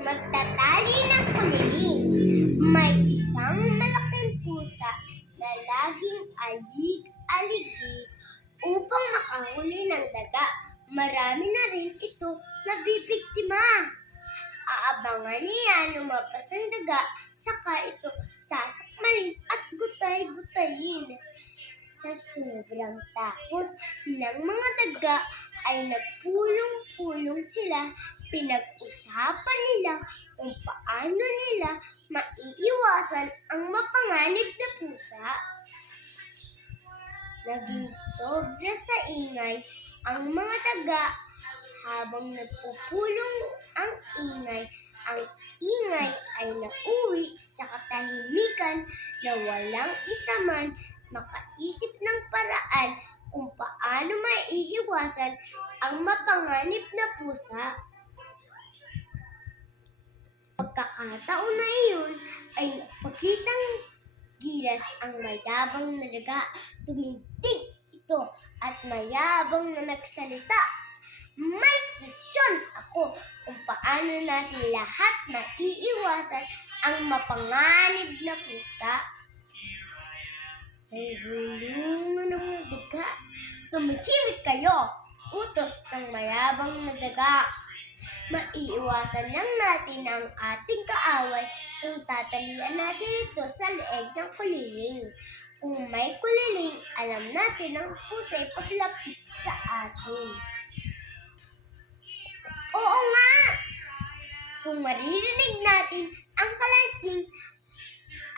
Magtatali ng kuliling. May isang malaking pusa na laging alig-aligi upang makahuli ng daga. Marami na rin ito nabibiktima. Aabangan niya lumabas ang daga, saka ito sasakmalin at gutay-gutayin. Sa sobrang takot ng mga daga ay nagpulong-pulong sila. Pinag-usapan nila kung paano nila maiiwasan ang mapanganib na pusa. Naging sobra sa ingay ang mga daga habang nagpupulong ang ingay ay nauwi sa katahimikan na walang isa man makaisip ng paraan kung paano maiiwasan ang mapanganib na pusa. Sa pagkakataon na iyon ay napakitang gilas ang mayabang na daga. Tumindig ito at mayabang na nagsalita. May solusyon ako kung paano natin lahat maiiwasan ang mapanganib na pusa. Ay hulungan ng mga daga. Tumahimik kayo, utos ng mayabang na daga. Maiiwasan lang natin ang ating kaaway kung tatalian natin ito sa leeg ng kuliling. Kung may kuliling, alam natin ang pusa'y papalapit sa atin. Oo nga! Kung maririnig natin ang kalansing,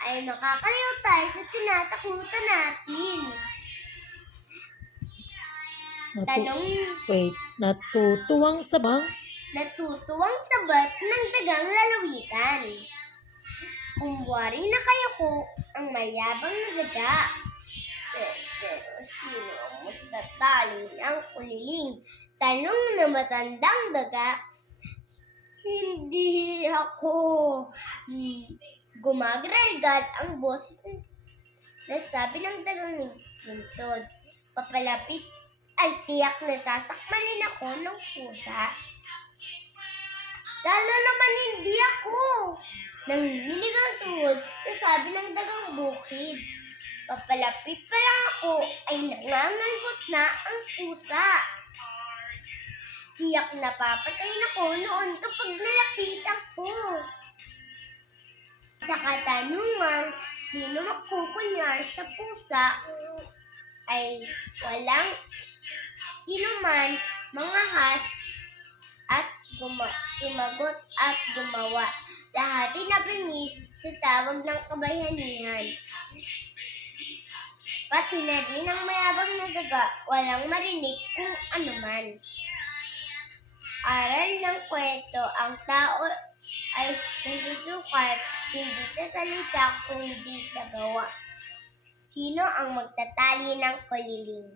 ay makakalayo tayo sa tinatakutan natin. Natutuwang sabang? Natutuwang sabat ng dagang lalawigan. Kumwari na kayo ko ang mayabang na daga. Pero sino ang magtatali ng kuliling? Tanong na matandang daga. Hindi ako. Gumagralgal ang boses na sabi ng dagang lungsod. Papalapit ay tiyak na sasakmalin ako ng pusa. Lalo naman hindi ako. Nanginginig ang tuhod na sabi ng dagang bukid. Papalapit pa lang ako ay nangangalbot na ang pusa. Tiyak na papatayin ako noon kapag nalapitan ko. Sa katanungang sino makukunyar sa pusa ay walang sino man mangahas at sumagot at gumawa. Lahat ay napingi sa tawag ng kabayanihan. Pati na din ang mayabang na daga, walang marinig kung ano man. Aral ng kwento, ang tao ay nasusukat hindi sa salita kundi sa gawa. Sino ang magtatali ng kuliling?